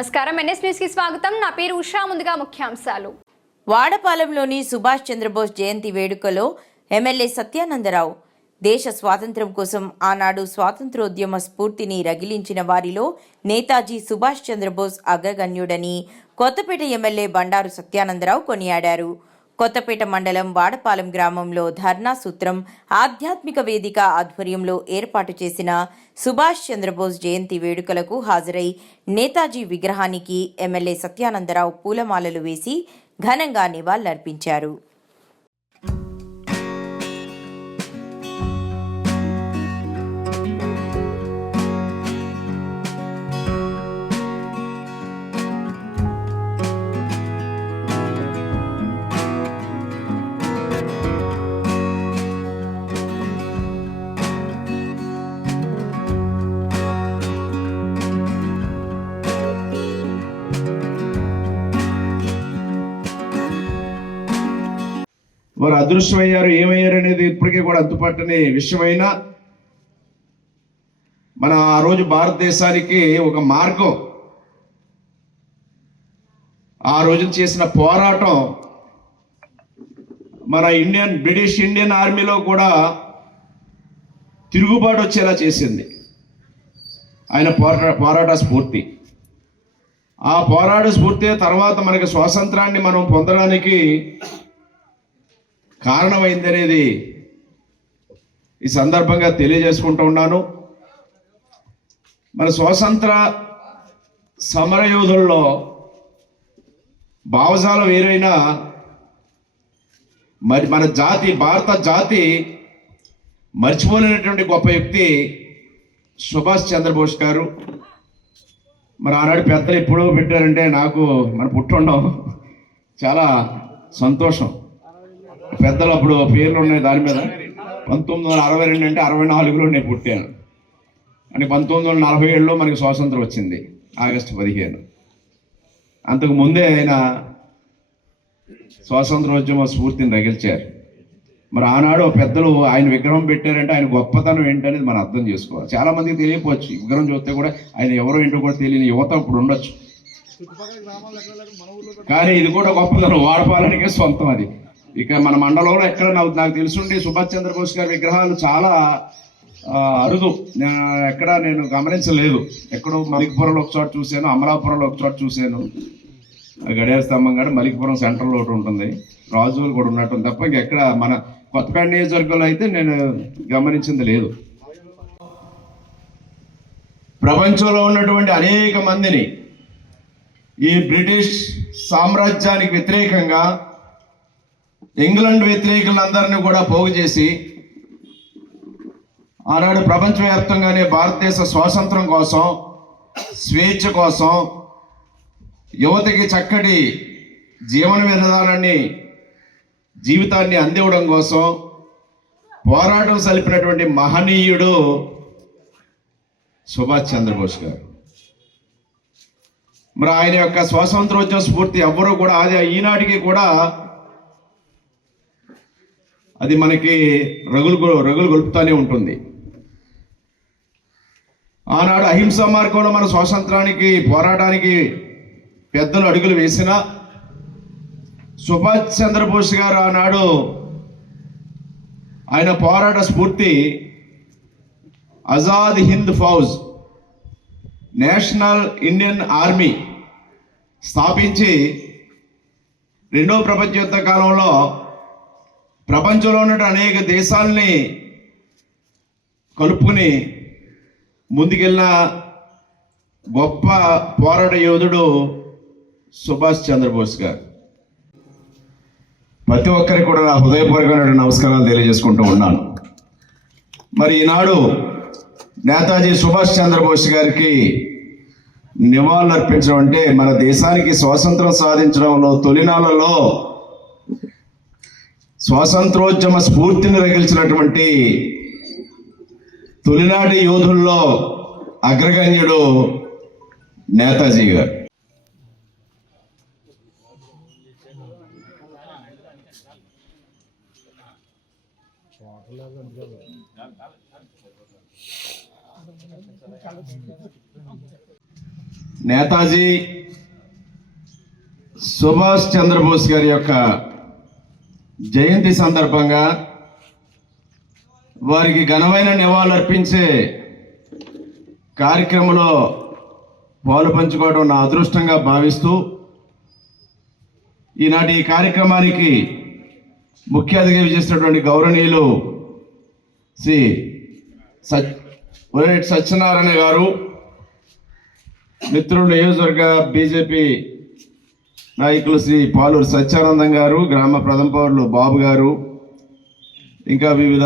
నమస్కారం, NS news కి స్వాగతం. నా పేరు ఉషా. ముందుగా ముఖ్యాంశాలు. వాడపాలెంలోని సుభాష్ చంద్రబోస్ జయంతి వేడుకలో ఎమ్మెల్యే సత్యానందరావు దేశ స్వాతంత్ర్యం కోసం ఆనాడు స్వాతంత్ర్యోద్యమ స్ఫూర్తిని రగిలించిన వారిలో నేతాజీ సుభాష్ చంద్రబోస్ అగ్రగణ్యుడని కొత్తపేట ఎమ్మెల్యే బండారు సత్యానందరావు కొనియాడారు. కొత్తపేట మండలం వాడపాలెం గ్రామంలో ధర్నా సూత్రం ఆధ్యాత్మిక వేదిక ఆధ్వర్యంలో ఏర్పాటు చేసిన సుభాష్ చంద్రబోస్ జయంతి వేడుకలకు హాజరై నేతాజీ విగ్రహానికి ఎమ్మెల్యే సత్యానందరావు పూలమాలలు వేసి ఘనంగా నివాళులర్పించారు. వారు అదృశ్యమయ్యారు, ఏమయ్యారు అనేది ఇప్పటికీ కూడా అంతుపట్టని విషయమైనా మన ఆ రోజు భారతదేశానికి ఒక మార్గం, ఆ రోజు చేసిన పోరాటం మన బ్రిటిష్ ఇండియన్ ఆర్మీలో కూడా తిరుగుబాటు వచ్చేలా చేసింది ఆయన పోరాట స్ఫూర్తి. ఆ పోరాట స్ఫూర్తి తర్వాత మనకి స్వాతంత్రాన్ని మనం పొందడానికి కారణమైందనేది ఈ సందర్భంగా తెలియజేసుకుంటూ ఉన్నాను. మన స్వాతంత్ర సమరయోధుల్లో భావజాలం వేరైనా మరి మన జాతి, భారత జాతి మర్చిపోలేనటువంటి గొప్ప వ్యక్తి సుభాష్ చంద్రబోస్ గారు. మరి ఆనాడు పెద్దలు ఎప్పుడో పెట్టారంటే నాకు మన పుట్టుండం చాలా సంతోషం. పెద్దలు అప్పుడు పేర్లు ఉన్నాయి దాని మీద. 1962 అంటే 64లో నేను పుట్టాను అని. 1947లో మనకి స్వాతంత్రం వచ్చింది ఆగస్టు 15. అంతకు ముందే ఆయన స్వాతంత్రోద్యమ స్ఫూర్తిని రగిల్చారు. మరి ఆనాడు పెద్దలు ఆయన విగ్రహం పెట్టారంటే ఆయన గొప్పతనం ఏంటనేది మనం అర్థం చేసుకోవాలి. చాలా మందికి తెలియకపోవచ్చు, విగ్రహం చూస్తే కూడా ఆయన ఎవరో ఏంటో కూడా తెలియని యువత ఇప్పుడు ఉండొచ్చు. కానీ ఇది కూడా గొప్పతనం, వాడపాలనికే సొంతం అది. ఇక మన మండలంలో ఎక్కడ నాకు తెలుసుండి సుభాష్ చంద్రబోస్ గారి విగ్రహాలు చాలా అరుదు. ఎక్కడ నేను గమనించలేదు. ఎక్కడో మలికిపురంలో ఒక చోట చూశాను, అమలాపురంలో ఒక చోట చూశాను. గడియార స్తంభం కాడ మలికిపురం సెంటర్లో ఒకటి ఉంటుంది, రాజులు కూడా ఉన్నట్టు తప్ప ఇంకెక్కడ మన కొత్తపేట నియోజకవర్గంలో అయితే నేను గమనించింది లేదు. ప్రపంచంలో ఉన్నటువంటి అనేక మందిని ఈ బ్రిటిష్ సామ్రాజ్యానికి వ్యతిరేకంగా ఇంగ్లాండ్ వ్యతిరేకులందరినీ కూడా పోగు చేసి ఆనాడు ప్రపంచవ్యాప్తంగానే భారతదేశ స్వాతంత్రం కోసం, స్వేచ్ఛ కోసం, యువతకి చక్కటి జీవన విధానాన్ని, జీవితాన్ని అందివ్వడం కోసం పోరాటం సలిపినటువంటి మహనీయుడు సుభాష్ చంద్రబోస్ గారు. మరి ఆయన యొక్క స్వాతంత్రోద్యమ స్ఫూర్తి ఎవ్వరూ కూడా అది ఈనాటికి కూడా అది మనకి రగులు గొలుపుతూనే ఉంటుంది. ఆనాడు అహింసా మార్గంలో మన స్వాతంత్రానికి పోరాటానికి పెద్దలు అడుగులు వేసిన సుభాష్ చంద్రబోస్ గారు ఆనాడు ఆయన పోరాట స్ఫూర్తి Azad Hind Fauj, national Indian army స్థాపించి రెండవ ప్రపంచ యుద్ధ కాలంలో ప్రపంచంలో ఉన్న అనేక దేశాలని కలుపుకుని ముందుకెళ్ళిన గొప్ప పోరాట యోధుడు సుభాష్ చంద్రబోస్ గారు. ప్రతి ఒక్కరికి కూడా నా హృదయపూర్వకమైన నమస్కారాలు తెలియజేసుకుంటూ ఉన్నాను. మరి ఈనాడు నేతాజీ సుభాష్ చంద్రబోస్ గారికి నివాళులు అర్పించడం అంటే మన దేశానికి స్వాతంత్రం సాధించడంలో తొలినాళ్ళలో స్వాతంత్రోద్యమ స్ఫూర్తిని రగిల్చినటువంటి తొలినాటి యోధుల్లో అగ్రగణ్యుడు నేతాజీ గారు. నేతాజీ సుభాష్ చంద్రబోస్ గారి యొక్క జయంతి సందర్భంగా వారికి ఘనమైన నివాళులర్పించే కార్యక్రమంలో పాలు పంచుకోవడం నా అదృష్టంగా భావిస్తూ ఈనాటి ఈ కార్యక్రమానికి ముఖ్య అతిథిగా విచ్చేసినటువంటి గౌరవనీయులు శ్రీ ఒరేటి సత్యనారాయణ గారు, మిత్రులు నియోజకవర్గ బీజేపీ నాయకులు శ్రీ పాలూరు సత్యానందం గారు, గ్రామ ప్రథమ పౌరులు బాబు గారు, ఇంకా వివిధ